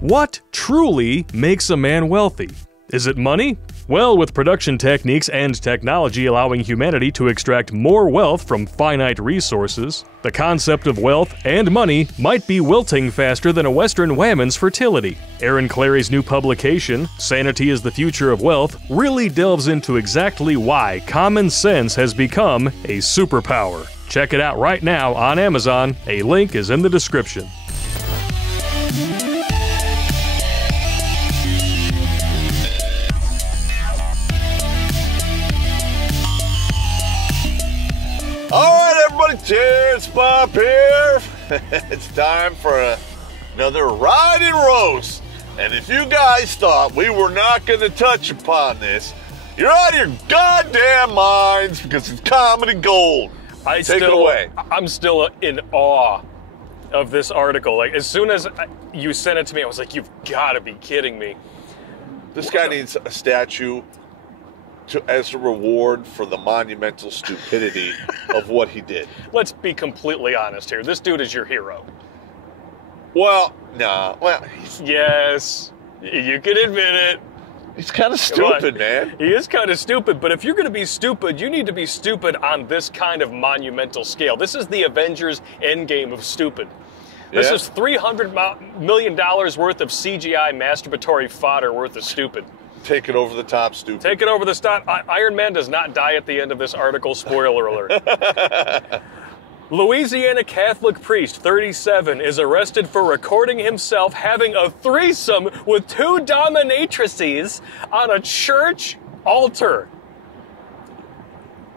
What truly makes a man wealthy? Is it money? Well, with production techniques and technology allowing humanity to extract more wealth from finite resources, the concept of wealth and money might be wilting faster than a Western woman's fertility. Aaron Clary's new publication, Sanity is the Future of Wealth, really delves into exactly why common sense has become a superpower. Check it out right now on Amazon. A link is in the description. Alright everybody, cheers, Popp here. It's time for another ride and roast. And if you guys thought we were not going to touch upon this, you're out of your goddamn minds because it's comedy gold. Take it away. I'm still in awe of this article. Like, as soon as you sent it to me, I was like, you've got to be kidding me. This guy needs a statue as a reward for the monumental stupidity of what he did. Let's be completely honest here. This dude is your hero. Well, nah. Well, yes, you can admit it. He's kind of stupid, man. He is kind of stupid, but if you're going to be stupid, you need to be stupid on this kind of monumental scale. This is the Avengers Endgame of stupid. This is $300 million worth of CGI masturbatory fodder worth of stupid. Take it over the top, stupid. Take it over the top. Iron Man does not die at the end of this article. Spoiler alert. Louisiana Catholic priest, 37, is arrested for recording himself having a threesome with two dominatrices on a church altar.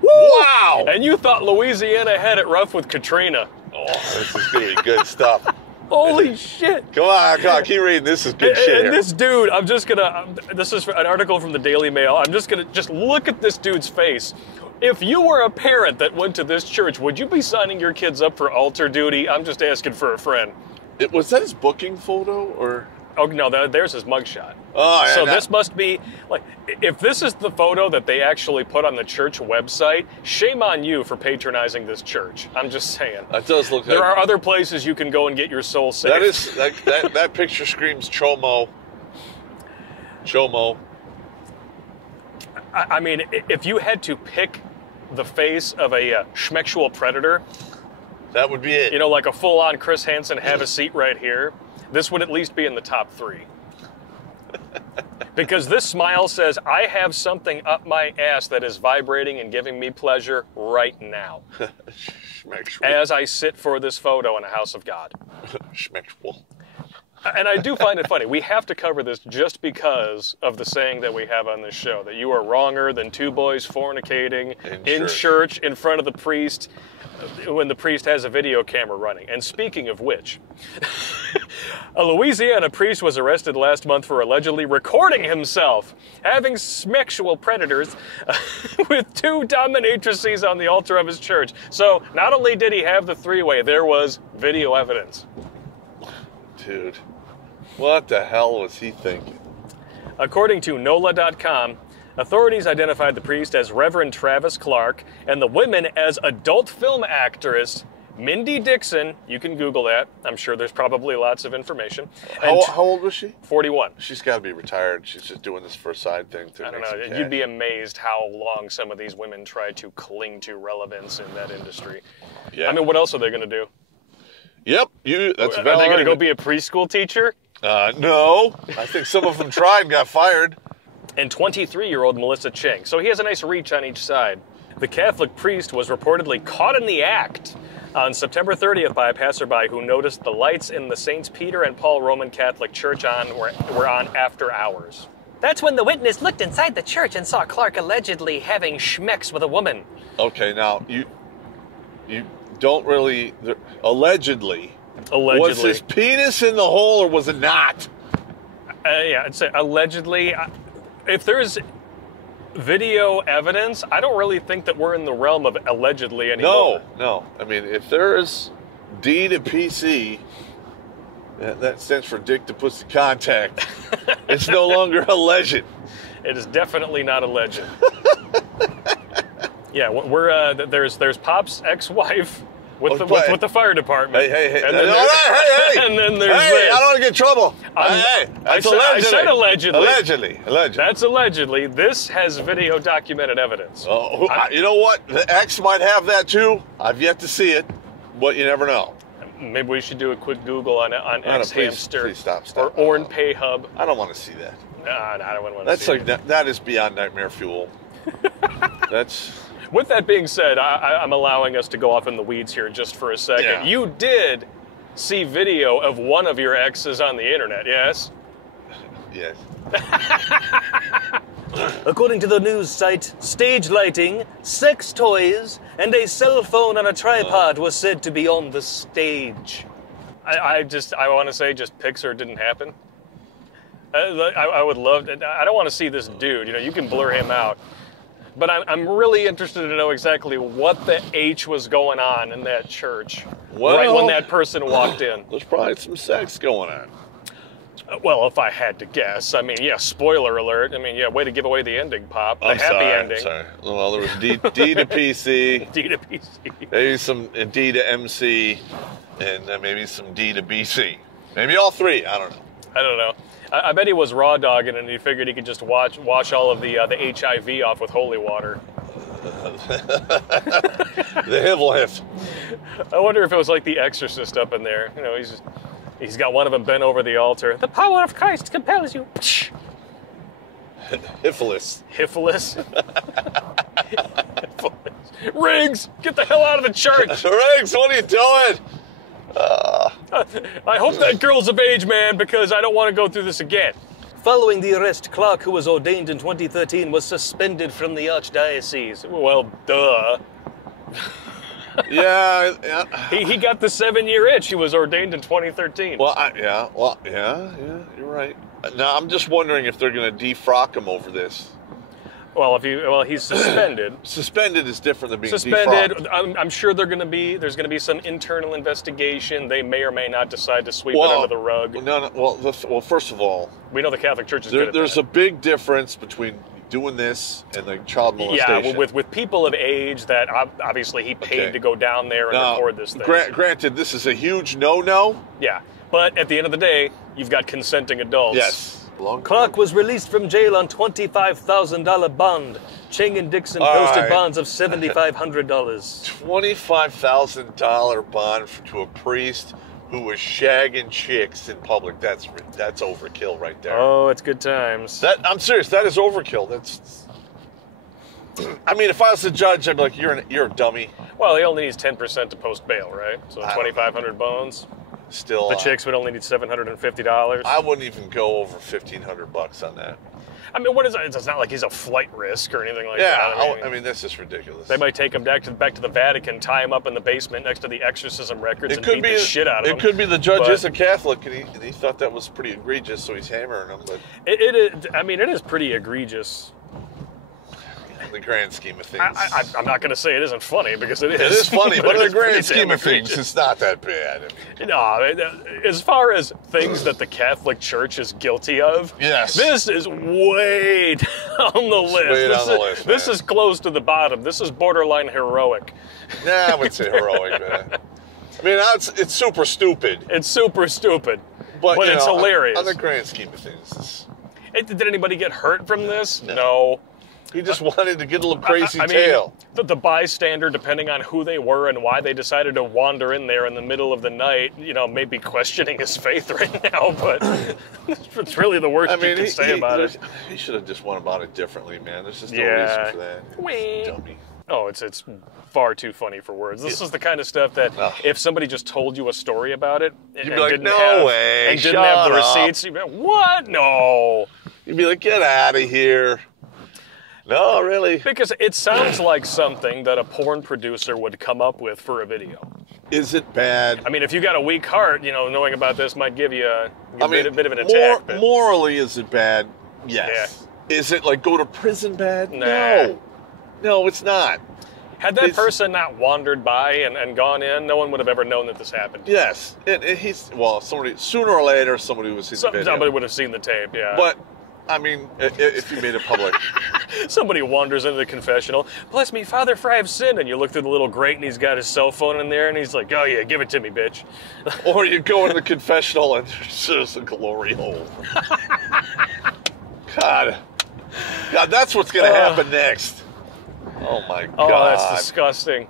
Woo! Wow! And you thought Louisiana had it rough with Katrina. Oh, this is going to be good stuff. Holy shit. Come on, keep reading. This is good shit. And this dude, I'm just gonna, this is an article from the Daily Mail. I'm just gonna look at this dude's face. If you were a parent that went to this church, would you be signing your kids up for altar duty? I'm just asking for a friend. Was that his booking photo, or? Oh, no, there's his mugshot. Oh, yeah. So this must be, like, if this is the photo that they actually put on the church website, shame on you for patronizing this church. I'm just saying. That does look There are other places you can go and get your soul saved. That picture screams chomo. Chomo. I mean, if you had to pick the face of a schmexual predator, that would be it. You know, like a full-on Chris Hansen, have a seat right here, this would at least be in the top 3. Because this smile says, I have something up my ass that is vibrating and giving me pleasure right now. As I sit for this photo in a house of God. Schmexual. And I do find it funny. We have to cover this just because of the saying that we have on this show, that you are wronger than two boys fornicating in church in front of the priest when the priest has a video camera running. And speaking of which, a Louisiana priest was arrested last month for allegedly recording himself having sexual predators with two dominatrices on the altar of his church. So not only did he have the three-way, there was video evidence. Dude, what the hell was he thinking? According to NOLA.com, authorities identified the priest as Reverend Travis Clark and the women as adult film actress Mindy Dixon. You can Google that. I'm sure there's probably lots of information. How old was she? 41. She's got to be retired. She's just doing this for a side thing. I don't know. You'd be amazed how long some of these women try to cling to relevance in that industry. Yeah. I mean, what else are they going to do? Yep. That's Are they going to go be a preschool teacher? No. I think some of them tried and got fired. And 23-year-old Melissa Cheng. So he has a nice reach on each side. The Catholic priest was reportedly caught in the act on September 30th by a passerby who noticed the lights in the Saints Peter and Paul Roman Catholic Church were on after hours. That's when the witness looked inside the church and saw Clark allegedly having schmex with a woman. Okay, now, you don't really... Allegedly. Was his penis in the hole or was it not? Yeah, I'd say allegedly. If there's video evidence, I don't really think that we're in the realm of allegedly anymore. No. I mean, if there is D to PC, that stands for dick to pussy contact, it's no longer a legend. It is definitely not a legend. Yeah, there's Pop's ex-wife, with the fire department. Hey. And then hey. And then there's hey, this. I don't want to get in trouble. I said allegedly. Allegedly. That's allegedly. This has video documented evidence. Oh, you know what? The X might have that too. I've yet to see it, but you never know. Maybe we should do a quick Google on X Hamster please stop. or Orn Pay Hub. I don't want to see that. I don't want to see that. That is beyond nightmare fuel. That's. With that being said, I'm allowing us to go off in the weeds here just for a second. Yeah. You did see video of one of your exes on the internet, yes? Yes. According to the news site, stage lighting, sex toys, and a cell phone on a tripod was said to be on the stage. I want to say just Pixar didn't happen. I would love to. I don't want to see this dude. You can blur him out. But I'm really interested to know exactly what the H was going on in that church right when that person walked in. There's probably some sex going on. Well, if I had to guess. I mean, yeah, spoiler alert. I mean, yeah, way to give away the ending, Pop. The happy ending. I'm sorry. Well, there was D to PC. D to PC. Maybe some D to MC, and maybe some D to BC. Maybe all three. I don't know. I bet he was raw dogging and he figured he could just wash all of the HIV off with holy water. The Hivlehif. I wonder if it was like The Exorcist up in there. He's got one of them bent over the altar. The power of Christ compels you. Hyphilis. Riggs, get the hell out of the church. Riggs, what are you doing? I hope that girl's of age, man, because I don't want to go through this again. Following the arrest, Clark, who was ordained in 2013, was suspended from the archdiocese. Well, duh. Yeah. He got the 7-year itch. He was ordained in 2013. Yeah, you're right. Now, I'm just wondering if they're going to defrock him over this. Well, he's suspended. Suspended is different than being suspended. defrocked. I'm sure there's going to be some internal investigation. They may or may not decide to sweep it under the rug. No. Well, first of all, we know the Catholic Church is good at there's that. a big difference between doing this and like child molestation. Yeah, with people of age that obviously he paid to go down there and record this thing. Granted, this is a huge no-no. Yeah, but at the end of the day, you've got consenting adults. Yes. Clark was released from jail on $25,000 bond. Cheng and Dixon posted bonds of $7,500. $25,000 bond to a priest who was shagging chicks in public. That's overkill right there. Oh, it's good times. I'm serious. That is overkill. I mean, if I was the judge, I'd be like, you're a dummy. Well, he only needs 10% to post bail, right? So 2,500 bones. Still, the chicks would only need $750. I wouldn't even go over $1,500 on that. I mean, what is it? It's not like he's a flight risk or anything like that. Yeah, I mean, that's just ridiculous. They might take him back to the Vatican, tie him up in the basement next to the exorcism records, and beat the shit out of him. It could be the judge is a Catholic, and he thought that was pretty egregious, so he's hammering him. But it is pretty egregious. In the grand scheme of things. I'm not going to say it isn't funny, because it is. It is funny, but in the grand scheme of egregious. things, it's not that bad. No, as far as things that the Catholic Church is guilty of, yes, this is way down the list. Way down the list. This is close to the bottom. This is borderline heroic. Nah, I would say heroic, man. I mean, it's super stupid. It's super stupid, but it's hilarious. On the grand scheme of things. Did anybody get hurt from this? No. He just wanted to get a little crazy tale. The bystander, depending on who they were and why they decided to wander in there in the middle of the night, may be questioning his faith right now, but it's really the worst you can say about it. He should have just went about it differently, man. There's just no reason for that. Dummy. Oh, it's far too funny for words. This is the kind of stuff that if somebody just told you a story about it and you'd be like, didn't no way, and didn't have the receipts, you'd be like, what? No. You'd be like, get out of here. No, really. Because it sounds like something that a porn producer would come up with for a video. Is it bad? I mean, if you got a weak heart, knowing about this might give you a bit of an attack. Morally, is it bad? Yes. Yeah. Is it like go to prison bad? Nah. No, it's not. Had that person not wandered by and gone in, no one would have ever known that this happened. Yes. Sooner or later, somebody would have seen the video. Somebody would have seen the tape, yeah. But I mean, if you made it public. Somebody wanders into the confessional. Bless me, Father, for I have sinned. And you look through the little grate, and he's got his cell phone in there, and he's like, oh, yeah, give it to me, bitch. Or you go into the confessional, and there's just a glory hole. God, that's what's going to happen next. Oh, my God. Oh, that's disgusting.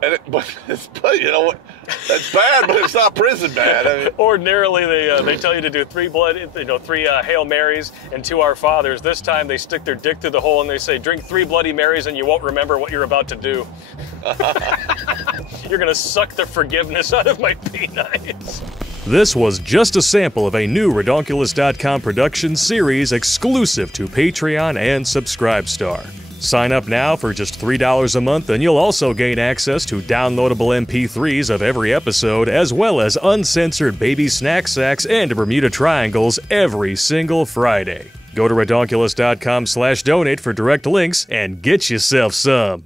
But you know what? That's bad, but it's not prison bad. I mean, ordinarily, they tell you to do three Hail Marys and 2 Our Fathers. This time, they stick their dick through the hole and they say, drink 3 Bloody Marys and you won't remember what you're about to do. You're gonna suck the forgiveness out of my penis. This was just a sample of a new Redonkulas.com production series exclusive to Patreon and Subscribestar. Sign up now for just $3 a month and you'll also gain access to downloadable MP3s of every episode as well as uncensored baby snack sacks and Bermuda Triangles every single Friday. Go to redonkulas.com/donate for direct links and get yourself some.